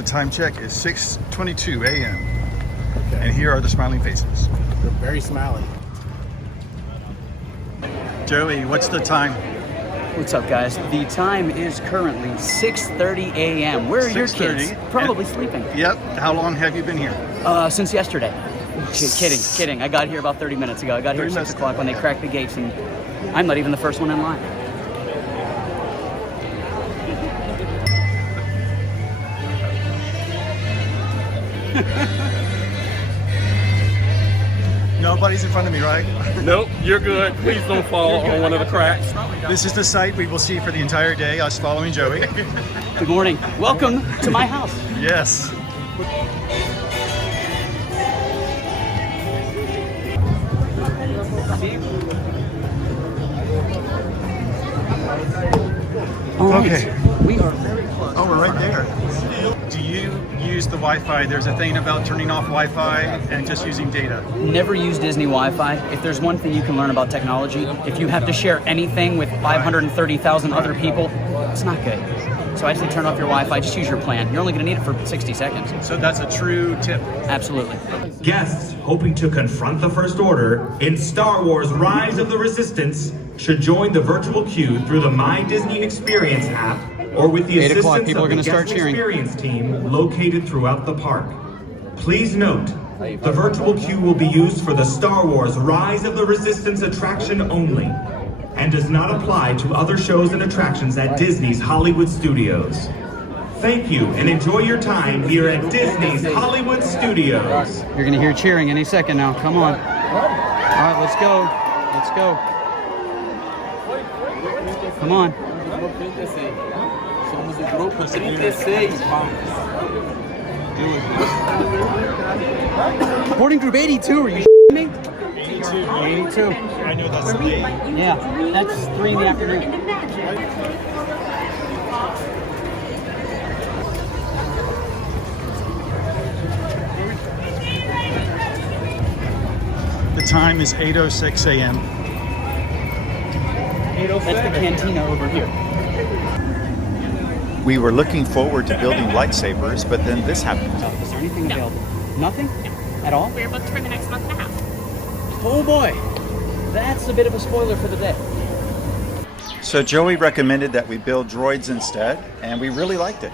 The time check is 6:22 a.m. Okay. And here are the smiling faces. They're very smiley. Joey, what's the time? What's up, guys? The time is currently 6:30 a.m. Where are your kids? Probably sleeping. Yep. How long have you been here? Since yesterday. Kidding. I got here about 30 minutes ago. I got here at 6 o'clock when they cracked the gates, and I'm not even the first one in line. Nobody's in front of me, right? Nope, you're good. Please don't fall on one of the cracks. This is the sight we will see for the entire day, us following Joey. Good morning. Welcome to my house. Yes. Okay. We are very close. Oh, we're right there. Do you use the Wi-Fi? There's a thing about turning off Wi-Fi and just using data. Never use Disney Wi-Fi. If there's one thing you can learn about technology, if you have to share anything with 530,000 other people, it's not good. So I say turn off your Wi-Fi, just use your plan. You're only going to need it for 60 seconds. So that's a true tip. Absolutely. Guests hoping to confront the First Order in Star Wars Rise of the Resistance should join the virtual queue through the My Disney Experience app or with the assistance people of are the gonna start guest cheering. experience team located throughout the park. Please note, the virtual queue will be used for the Star Wars Rise of the Resistance attraction only and does not apply to other shows and attractions at Disney's Hollywood Studios. Thank you and enjoy your time here at Disney's Hollywood Studios. You're going to hear cheering any second now. Come on. All right, let's go. Let's go. Come on. Somos o grupo 36. Boarding group 82, are you me? 82. I know that's late. Yeah, that's 3 in the afternoon. The time is 8:06 a.m. That's the Cantina over here. We were looking forward to building lightsabers, but then this happened. Is there anything available? Nothing? At all? We're booked for the next month and a half. Oh boy, that's a bit of a spoiler for the day. So Joey recommended that we build droids instead, and we really liked it.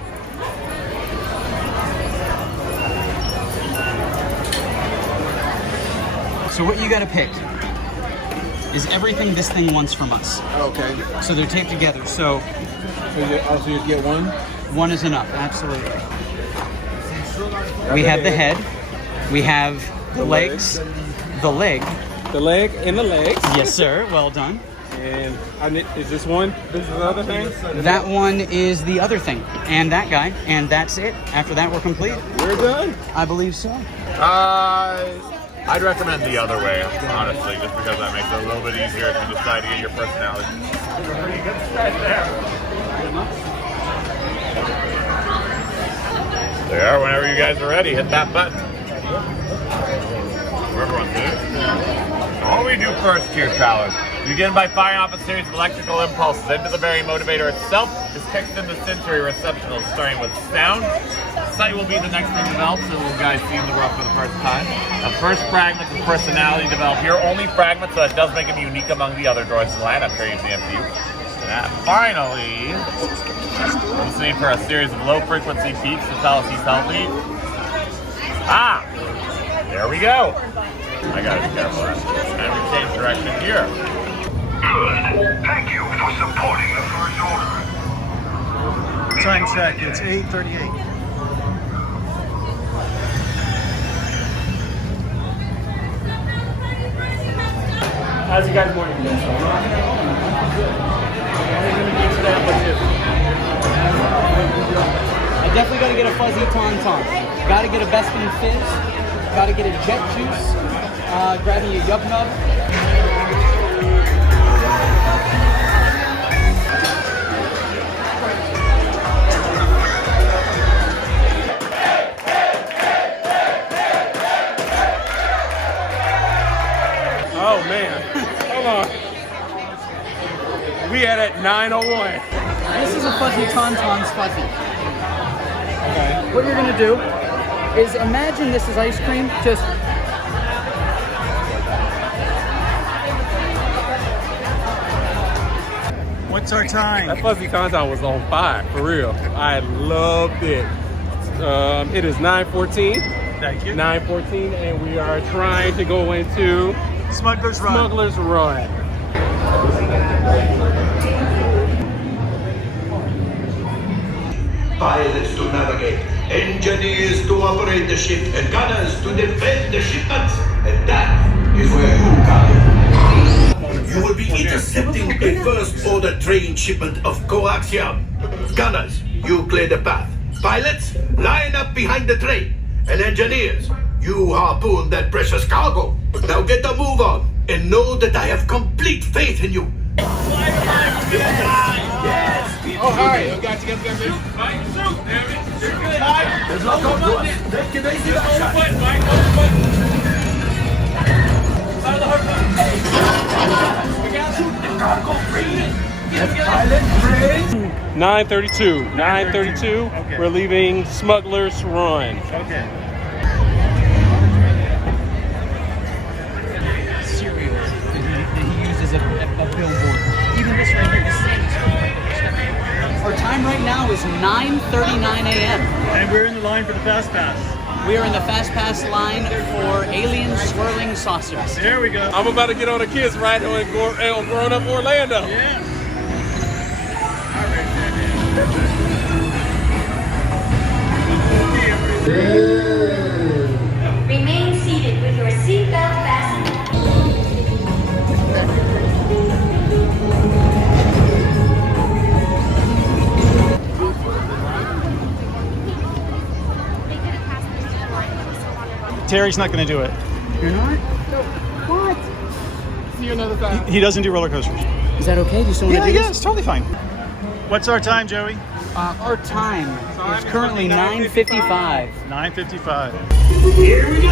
So what you gotta pick is everything this thing wants from us. Okay. So they're taped together, so So you get one? one is enough, absolutely. We have the head, we have the legs, the leg. The leg and the legs. Yes, sir, well done. And is this one? This is the other thing? That one is the other thing, and that guy, and that's it. After that, we're complete. We're done. I believe so. I'd recommend the other way, honestly, just because that makes it a little bit easier if you decide to get your personality. There, whenever you guys are ready, hit that button. Everyone's good. What we do first here, travelers, we begin by firing off a series of electrical impulses into the very motivator itself. This kicks into sensory receptionals, starting with sound. Sight will be the next thing developed, so we'll guys see in the world for the first time. The first fragments of personality develop here, only fragments, so that does make him unique among the other droids in the line. I'm sure you've seen MCU. And finally, listening for a series of low-frequency beeps to tell us he's healthy. Ah! There we go! I gotta be careful of that. And we change direction here. Good. Thank you for supporting the First Order. Time check, it's 8:38. How's you guys' morning today? I definitely gotta get a fuzzy tauntaun. Gotta get a Bespin Fizz. Gotta get a Jet Juice. Grab me a Yup Nub. Oh man. Hold on. We at 9:01. This is a fuzzy tauntaun's fuzzy. Okay. what you're gonna do is imagine this is ice cream, just What's our time? That fuzzy contour was on fire, for real. I loved it. It is 9:14. Thank you. 9:14, and we are trying to go into Smugglers Run. Smugglers Run. Pilots to navigate, engineers to operate the ship, and gunners to defend the shipments. And that is where you come in. You will be intercepting a first-order train shipment of coaxium. Gunners, you clear the path. Pilots, line up behind the train. And engineers, you harpoon that precious cargo. Now get the move on, and know that I have complete faith in you. Yes! Oh, hi. You got to get there, Shoot, Mike. Shoot, damn it. Shoot, good. There's no button. Can they see that shot? Button, Mike. Button. Side of the hard button. We got to shoot the cargo free. Get it. 9:32. 9:32. Okay. We're leaving Smugglers Run. Okay. cereal that he used as a billboard. Even this right here, this thing is our time right now is 9:39 a.m. And we're in the line for the Fast Pass. We are in the Fast Pass line for alien swirling saucers. There we go. I'm about to get on a kids ride on Grown Up Orlando. Yeah. Remain seated with your seatbelt fastened. Terry's not going to do it. You're not? What? See you another time. He doesn't do roller coasters. Is that okay? Do you still want to do Yeah, this? it's totally fine. What's our time, Joey? Our time is currently 9:55. 9:55. Here we go.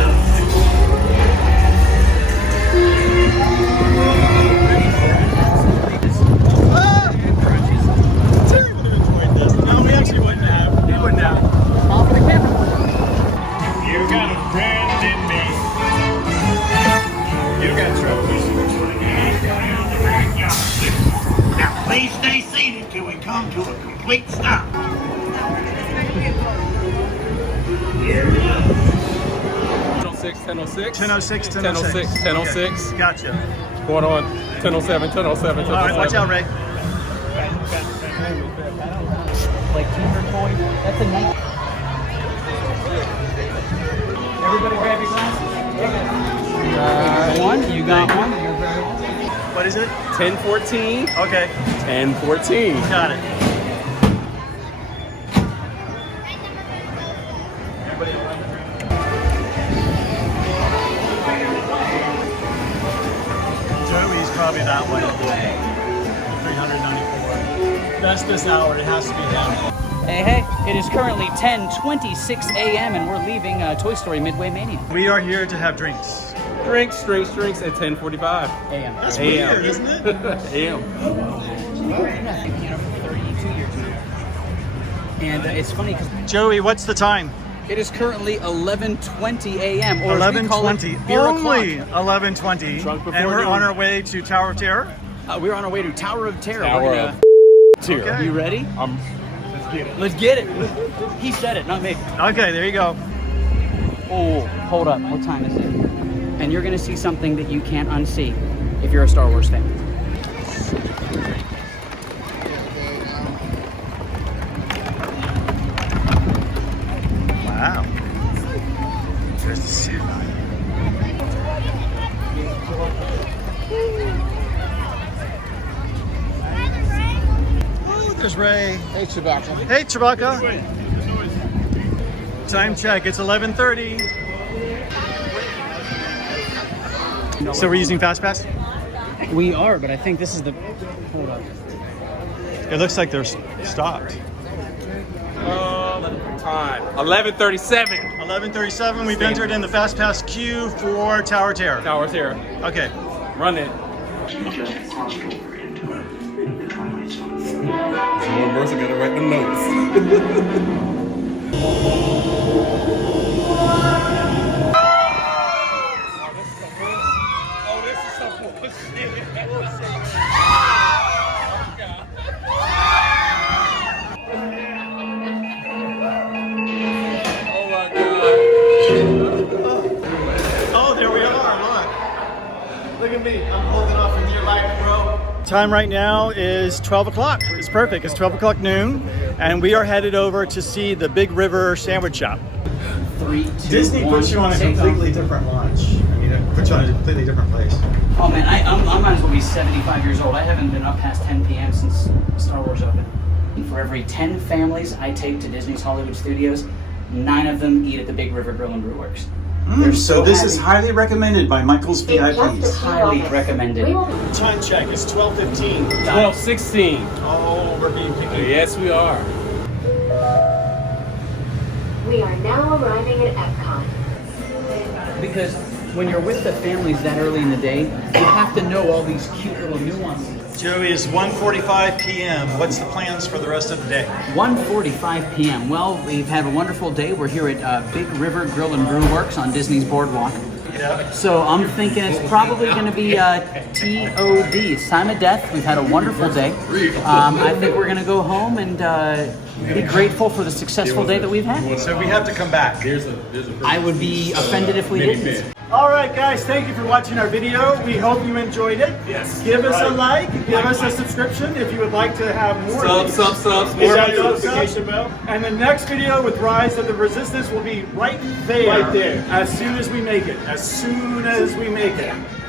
Terry would have enjoyed this. No, we actually wouldn't have. He wouldn't have. Off the camera. You got a friend in me. You got trouble. Now please stay seated till we come to a complete stop. Here we go. 10:06. 10:06. 10:06. 10:06. Okay. Gotcha. Going on 10:07. 10:07. All right, watch out, Ray. Like Kinder Toy. That's a nice. Everybody grab your glasses. One. You got one. You're very welcome. What is it? 10:14. Okay, 10:14. got it. Joey's probably that way. 394. That's this hour. It has to be him. Hey, it is currently 10:26 a.m. and we're leaving Toy Story Midway Mania. We are here to have drinks. Drinks at 10:45. A.m. That's AM. weird, isn't it? AM. For 32 years now. And it's funny because Joey, what's the time? it is currently 11:20 a.m. or as we call it, 11:20. beer Only o'clock. 11:20. Drunk before And we're noon. on our way to Tower of Terror. We're on our way to Tower of Terror. Tower We're of Terror. Okay. You ready? Let's get it. He said it, not me. Okay, there you go. Oh, hold up. What time is it? And you're going to see something that you can't unsee if you're a Star Wars fan. Wow. There's the suit. Oh, there's Ray. Hey, Chewbacca. Hey, Chewbacca. Time check. It's 11:30. So we're using Fast Pass? We are, but I think this is the... Hold up. It looks like they're stopped. Time. 11:37. 11:37. We've entered in the Fast Pass queue for Tower of Terror. Tower's here. Okay. Run it. Just crossed over into the twilight zone. One person gotta write the notes. Oh, this is some bullshit. Oh my God. Oh, there we are. Look. Look at me. I'm holding off in your life, bro. Time right now is 12 o'clock. It's perfect. It's 12 o'clock noon, and we are headed over to see the Big River Sandwich Shop. 3, 2, Disney 1, puts you on a take completely off. different launch. I mean, it puts you on a completely different place. Oh man, I might as well be 75 years old. I haven't been up past 10 p.m. since Star Wars opened. And for every 10 families I take to Disney's Hollywood Studios, 9 of them eat at the Big River Grill and Brew Works. They're So this is happy. highly recommended by Michael's VIPs. Highly recommended. Time check. It's 12:15. 12:16. Oh, we're being picky. Yes, we are. We are now arriving at Epcot. Because when you're with the families that early in the day, you have to know all these cute little nuances. Joey, it's 1:45 p.m. What's the plans for the rest of the day? 1:45 p.m. Well, we've had a wonderful day. We're here at Big River Grill and Brew Works on Disney's Boardwalk. Yeah. So I'm thinking it's probably going to be TOD. It's time of death. We've had a wonderful day. I think we're going to go home and be grateful for the successful day that we've had. So we have to come back. I would be offended if we didn't. All right, guys, thank you for watching our video. We hope you enjoyed it. Yes. Give us a like, give us a subscription if you would like to have more. Subs, Hit more that videos. notification bell. And the next video with Rise of the Resistance will be right there. Right there. As soon as we make it. As soon as we make it.